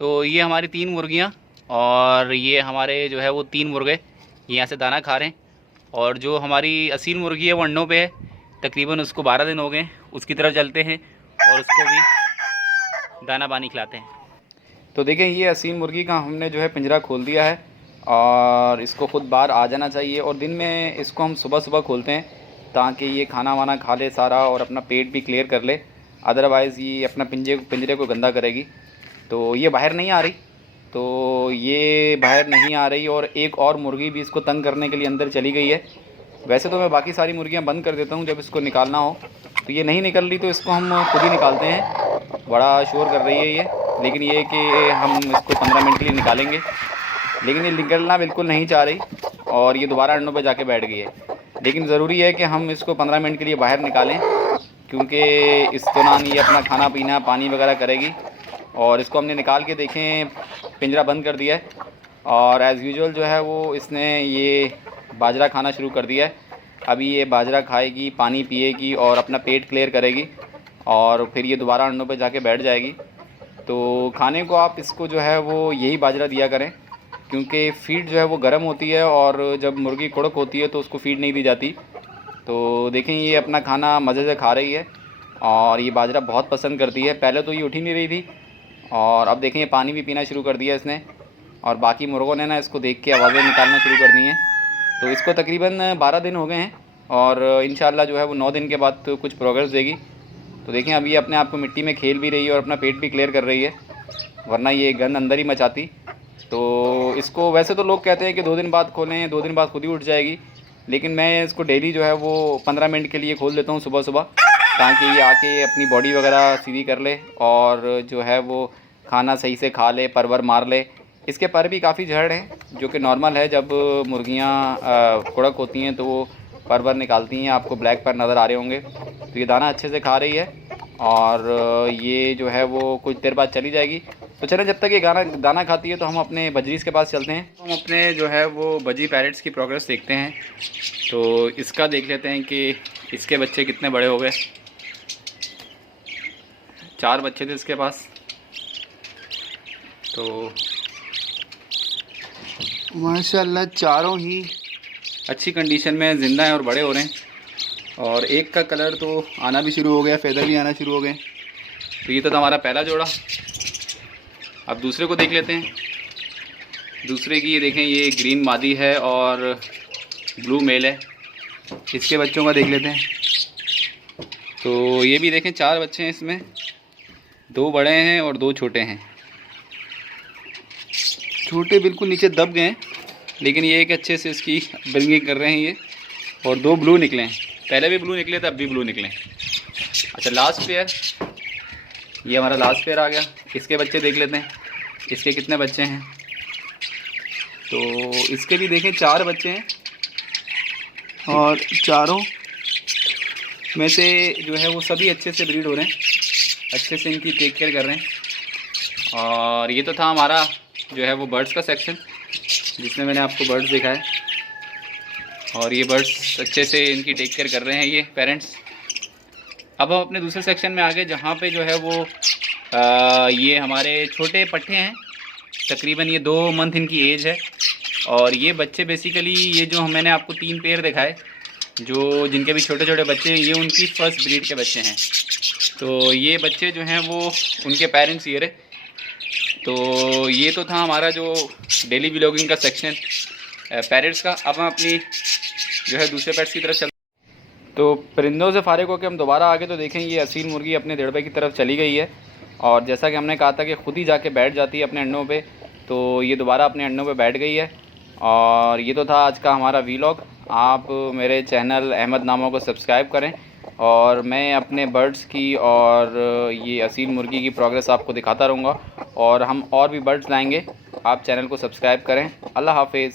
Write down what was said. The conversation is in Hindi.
तो ये हमारी 3 मुर्गियाँ और ये हमारे जो है वो 3 मुर्गे यहाँ से दाना खा रहे हैं। और जो हमारी असील मुर्गी है वो अंडों पे है, तकरीबन उसको 12 दिन हो गए। उसकी तरफ चलते हैं और उसको भी दाना पानी खिलाते हैं। तो देखें, ये असील मुर्गी का हमने जो है पिंजरा खोल दिया है और इसको ख़ुद बाहर आ जाना चाहिए। और दिन में इसको हम सुबह सुबह खोलते हैं ताकि ये खाना वाना खा ले सारा और अपना पेट भी क्लियर कर ले, अदरवाइज़ ये अपना पिंजरे को गंदा करेगी। तो ये बाहर नहीं आ रही, तो ये बाहर नहीं आ रही और एक और मुर्गी भी इसको तंग करने के लिए अंदर चली गई है। वैसे तो मैं बाकी सारी मुर्गियां बंद कर देता हूं जब इसको निकालना हो, तो ये नहीं निकल रही तो इसको हम खुद ही निकालते हैं। बड़ा शोर कर रही है ये, लेकिन ये कि हम इसको 15 मिनट के लिए निकालेंगे, लेकिन ये निकलना बिल्कुल नहीं चाह रही और ये दोबारा अंडों पर जाके बैठ गई है। लेकिन ज़रूरी है कि हम इसको 15 मिनट के लिए बाहर निकालें, क्योंकि इस दौरान ये अपना खाना पीना पानी वगैरह करेगी। और इसको हमने निकाल के देखें, पिंजरा बंद कर दिया है और एज़ यूजुअल जो है वो इसने ये बाजरा खाना शुरू कर दिया है। अभी ये बाजरा खाएगी, पानी पिएगी और अपना पेट क्लियर करेगी और फिर ये दोबारा अंडों पे जाके बैठ जाएगी। तो खाने को आप इसको जो है वो यही बाजरा दिया करें, क्योंकि फ़ीड जो है वो गर्म होती है और जब मुर्गी कड़क होती है तो उसको फ़ीड नहीं दी जाती। तो देखें, ये अपना खाना मज़े से खा रही है और ये बाजरा बहुत पसंद करती है। पहले तो ये उठ ही नहीं रही थी और अब देखें ये पानी भी पीना शुरू कर दिया इसने। और बाकी मुर्गों ने ना इसको देख के आवाज़ें निकालना शुरू कर दी हैं। तो इसको तकरीबन 12 दिन हो गए हैं और इंशाल्लाह जो है वो 9 दिन के बाद तो कुछ प्रोग्रेस देगी। तो देखें, अभी ये अपने आप को मिट्टी में खेल भी रही है और अपना पेट भी क्लियर कर रही है, वरना ये गंद अंदर ही मचाती। तो इसको वैसे तो लोग कहते हैं कि 2 दिन बाद खोलें, 2 दिन बाद खुद ही उठ जाएगी, लेकिन मैं इसको डेली जो है वो 15 मिनट के लिए खोल देता हूँ सुबह सुबह, ताकि ये आके अपनी बॉडी वगैरह सीधी कर ले और जो है वो खाना सही से खा ले, परवर मार ले। इसके पर भी काफ़ी झड़ हैं, जो कि नॉर्मल है। जब मुर्गियाँ कड़क होती हैं तो वो परवर निकालती हैं, आपको ब्लैक पर नज़र आ रहे होंगे। तो ये दाना अच्छे से खा रही है और ये जो है वो कुछ देर बाद चली जाएगी। तो चलें, जब तक ये दाना खाती है तो हम अपने बजरीस के पास चलते हैं। हम अपने जो है वो बजी पैरेट्स की प्रोग्रेस देखते हैं। तो इसका देख लेते हैं कि इसके बच्चे कितने बड़े हो गए। 4 बच्चे थे इसके पास, तो माशाल्लाह चारों ही अच्छी कंडीशन में ज़िंदा हैं और बड़े हो रहे हैं। और एक का कलर तो आना भी शुरू हो गया, फेदर भी आना शुरू हो गए। तो ये तो हमारा पहला जोड़ा। अब दूसरे को देख लेते हैं। दूसरे की ये देखें, ये ग्रीन मादी है और ब्लू मेल है। इसके बच्चों का देख लेते हैं। तो ये भी देखें, 4 बच्चे हैं इसमें, 2 बड़े हैं और 2 छोटे हैं। छोटे बिल्कुल नीचे दब गए हैं, लेकिन ये एक अच्छे से इसकी ब्रिंगिंग कर रहे हैं ये। और 2 ब्लू निकले हैं, पहले भी ब्लू निकले थे, अब भी ब्लू निकले। अच्छा, लास्ट पेयर, ये हमारा लास्ट पेयर आ गया। इसके बच्चे देख लेते हैं, इसके कितने बच्चे हैं। तो इसके भी देखें 4 बच्चे हैं और चारों में से जो है वो सभी अच्छे से ब्रीड हो रहे हैं, अच्छे से इनकी टेक केयर कर रहे हैं। और ये तो था हमारा जो है वो बर्ड्स का सेक्शन, जिसमें मैंने आपको बर्ड्स दिखाए। और ये बर्ड्स अच्छे से इनकी टेक केयर कर रहे हैं ये पेरेंट्स। अब हम अपने दूसरे सेक्शन में आ गए, जहाँ पे जो है वो ये हमारे छोटे पट्टे हैं। तकरीबन ये 2 मंथ इनकी एज है। और ये बच्चे बेसिकली, ये जो मैंने आपको 3 पेयर दिखाए, जो जिनके भी छोटे छोटे बच्चे हैं, ये उनकी फ़र्स्ट ब्रीड के बच्चे हैं। तो ये बच्चे जो हैं वो उनके पेरेंट्स ये रहे। तो ये तो था हमारा जो डेली व्लॉगिंग का सेक्शन पैरेट्स का। अब हम अपनी जो है दूसरे पेट्स की तरफ चलते। तो परिंदों से फारिग होकर हम दोबारा आगे तो देखें, ये असील मुर्गी अपने देड़बे की तरफ चली गई है। और जैसा कि हमने कहा था कि ख़ुद ही जाके बैठ जाती है अपने अंडों पे, तो ये दोबारा अपने अंडों पे बैठ गई है। और ये तो था आज का हमारा व्लॉग। आप मेरे चैनल अहमद नामों को सब्सक्राइब करें और मैं अपने बर्ड्स की और ये असील मुर्गी की प्रोग्रेस आपको दिखाता रहूँगा। और हम और भी बर्ड्स लाएंगे, आप चैनल को सब्सक्राइब करें। अल्लाह हाफिज़।